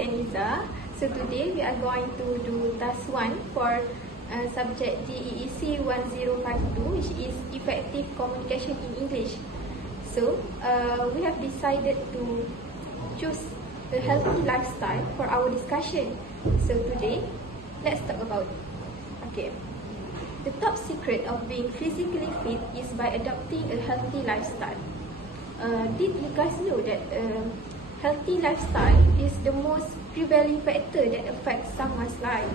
Haziq and Iza. So today we are going to do task 1 for subject GEEC1052, which is effective communication in English. So we have decided to choose a healthy lifestyle for our discussion. So today, let's talk about it. Okay. The top secret of being physically fit is by adopting a healthy lifestyle. Did you guys know that healthy lifestyle is the most prevailing factor that affects someone's life?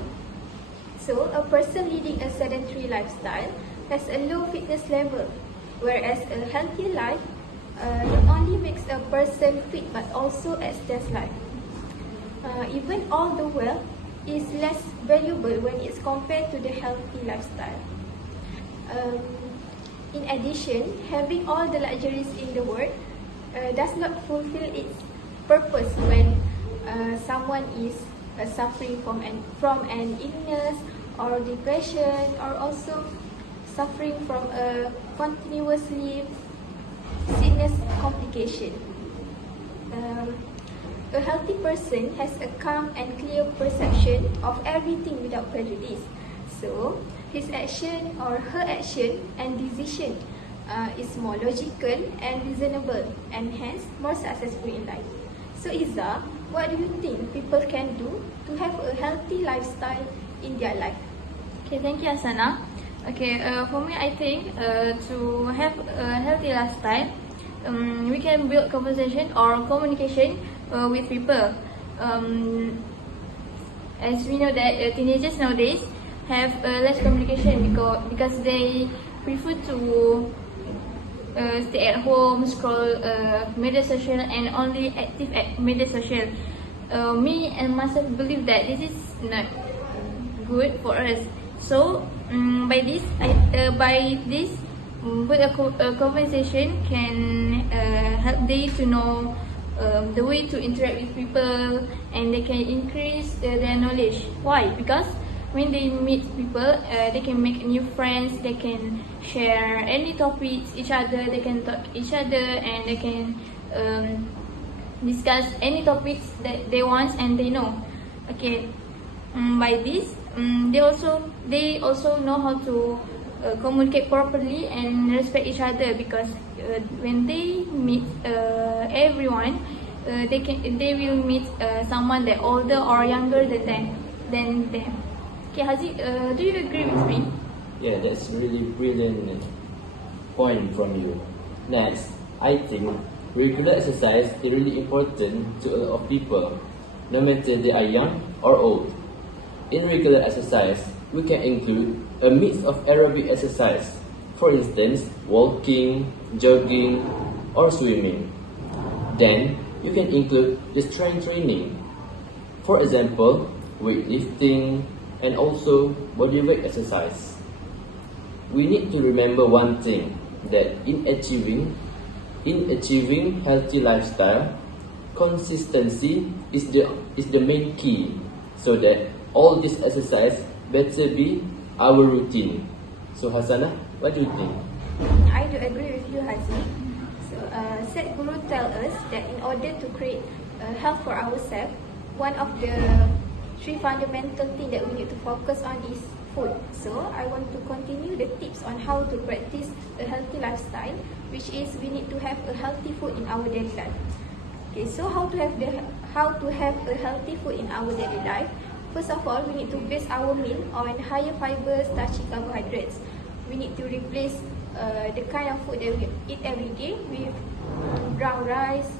So, a person leading a sedentary lifestyle has a low fitness level, whereas a healthy life not only makes a person fit but also extends life. Even all the wealth is less valuable when it's compared to the healthy lifestyle. In addition, having all the luxuries in the world does not fulfill its purpose when someone is suffering from an illness or depression, or also suffering from a continuously sickness complication. A healthy person has a calm and clear perception of everything without prejudice. So, his action or her action and decision is more logical and reasonable, and hence more successful in life. So, Iza, what do you think people can do to have a healthy lifestyle in their life? Okay, thank you, Asana. Okay, for me, I think to have a healthy lifestyle, we can build conversation or communication with people. As we know that teenagers nowadays have less communication because they prefer to stay at home, scroll media social, and only active at media social. Me and myself believe that this is not good for us. So by this, with a conversation can help they to know the way to interact with people, and they can increase their knowledge. Why? Because when they meet people, they can make new friends, they can share any topics each other, they can talk each other, and they can discuss any topics that they want and they know. Okay, by this, they also know how to communicate properly and respect each other, because when they meet everyone, they will meet someone that older or younger than them. Okay, Haziq, do you agree with me? Yeah, that's really brilliant point from you. Next, I think regular exercise is really important to a lot of people, no matter they are young or old. In regular exercise, we can include a mix of aerobic exercise, for instance, walking, jogging, or swimming. Then, you can include the strength training, for example, weightlifting, and also bodyweight exercise. We need to remember one thing, that in achieving healthy lifestyle, consistency is the main key, so that all this exercise better be our routine. So Hasanah, what do you think? I do agree with you, Haziq. So Said Guru tell us that in order to create health for ourselves, one of the 3 fundamental things that we need to focus on is food. So I want to continue the tips on how to practice a healthy lifestyle, which is we need to have a healthy food in our daily life. Okay, so how to have a healthy food in our daily life? First of all, we need to base our meal on higher fiber, starchy carbohydrates. We need to replace the kind of food that we eat every day with brown rice,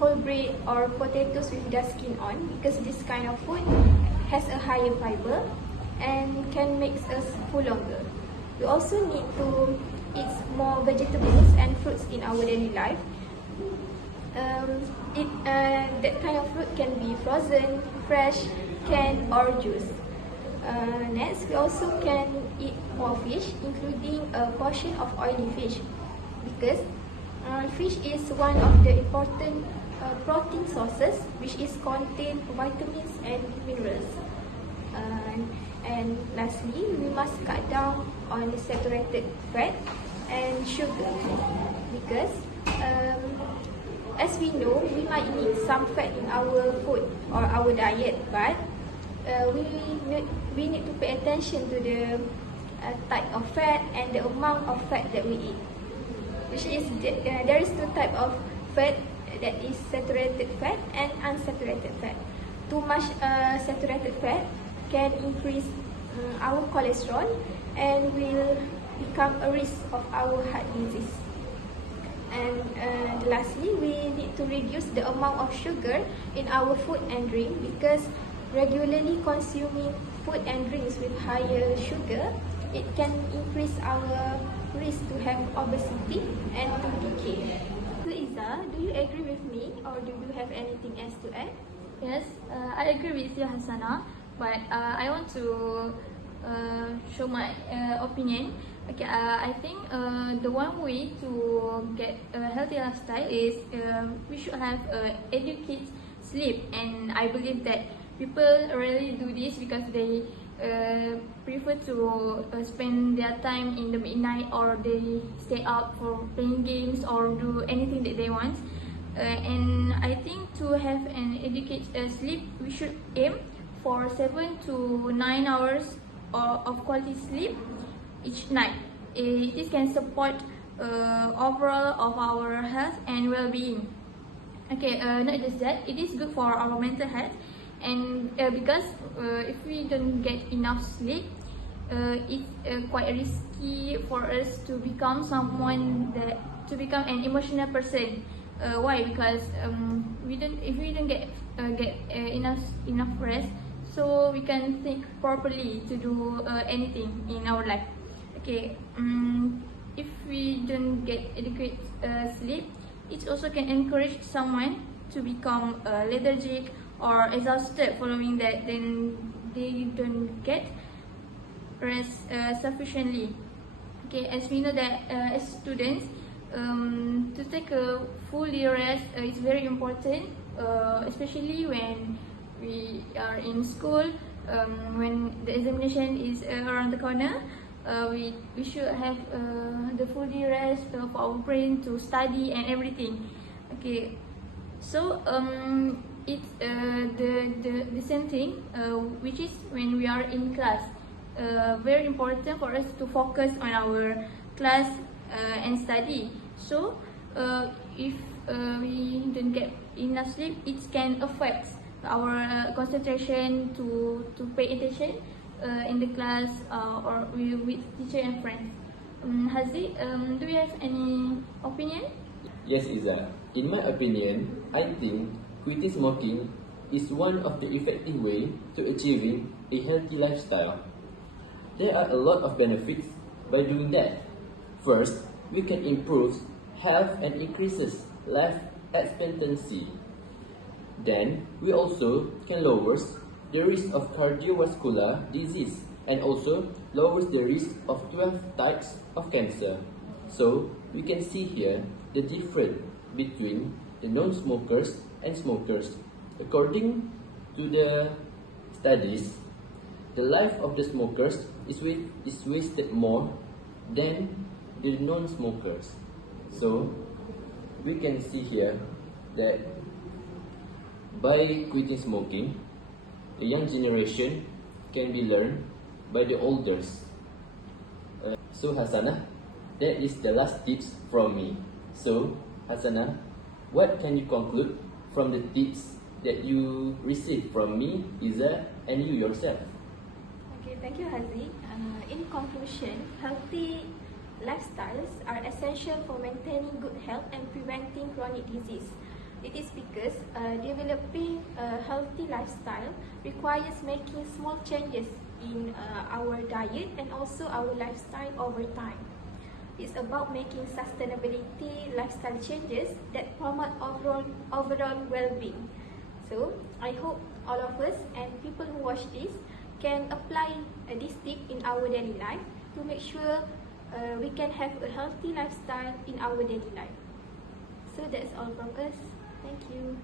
whole bread, or potatoes with dark skin on, because this kind of food has a higher fiber and can make us full longer. We also need to eat more vegetables and fruits in our daily life. That kind of fruit can be frozen, fresh, canned, or juice. Next, we also can eat more fish, including a portion of oily fish, because fish is one of the important protein sources which is contain vitamins and minerals. And lastly, we must cut down on saturated fat and sugar, because as we know, we might need some fat in our food or our diet, but we need to pay attention to the type of fat and the amount of fat that we eat. Which is there is two type of fat, that is saturated fat and unsaturated fat. Too much saturated fat can increase our cholesterol and will become a risk of our heart disease. And lastly, we need to reduce the amount of sugar in our food and drink, because regularly consuming food and drinks with higher sugar, it can increase our risk to have obesity and to decay. So Iza, do you agree with me, or do you have anything else to add? Yes, I agree with you, Hassana, but I want to show my opinion. Okay, I think the one way to get a healthy lifestyle is we should have adequate sleep, and I believe that people rarely do this because they prefer to spend their time in the midnight, or they stay out for playing games or do anything that they want. And I think to have an adequate sleep, we should aim for 7 to 9 hours of quality sleep each night. This can support overall of our health and well-being. Okay, not just that, it is good for our mental health, and because if we don't get enough sleep, it's quite risky for us to become an emotional person. Why? Because if we don't get enough rest, so we can think properly to do anything in our life. Okay, if we don't get adequate sleep, it also can encourage someone to become lethargic or exhausted following that. Then they don't get rest sufficiently. Okay, as we know that as students, to take a full rest is very important, especially when we are in school. When the examination is around the corner, we should have the full rest of our brain to study and everything. Okay, so it's the same thing, which is when we are in class. Very important for us to focus on our class and study. So if we don't get enough sleep, it can affect our concentration to pay attention in the class or with teacher and friends. Haziq, do you have any opinion? Yes, Iza. In my opinion, I think quitting smoking is one of the effective way to achieving a healthy lifestyle. There are a lot of benefits by doing that. First, we can improve health and increases life expectancy. Then, we also can lower the risk of cardiovascular disease and also lowers the risk of 12 types of cancer. So, we can see here the difference between the non-smokers and smokers. According to the studies, the life of the smokers is wasted more than the non-smokers. So, we can see here that by quitting smoking, the young generation can be learned by the elders. So Hassana, that is the last tips from me. So Hassana, what can you conclude from the tips that you received from me, Iza, and you yourself? Okay, thank you, Haziq. In conclusion, healthy lifestyles are essential for maintaining good health and preventing chronic disease. It is because developing a healthy lifestyle requires making small changes in our diet and also our lifestyle over time. It's about making sustainability lifestyle changes that promote overall well-being. So, I hope all of us and people who watch this can apply this tip in our daily life to make sure we can have a healthy lifestyle in our daily life. So that's all from us. Thank you.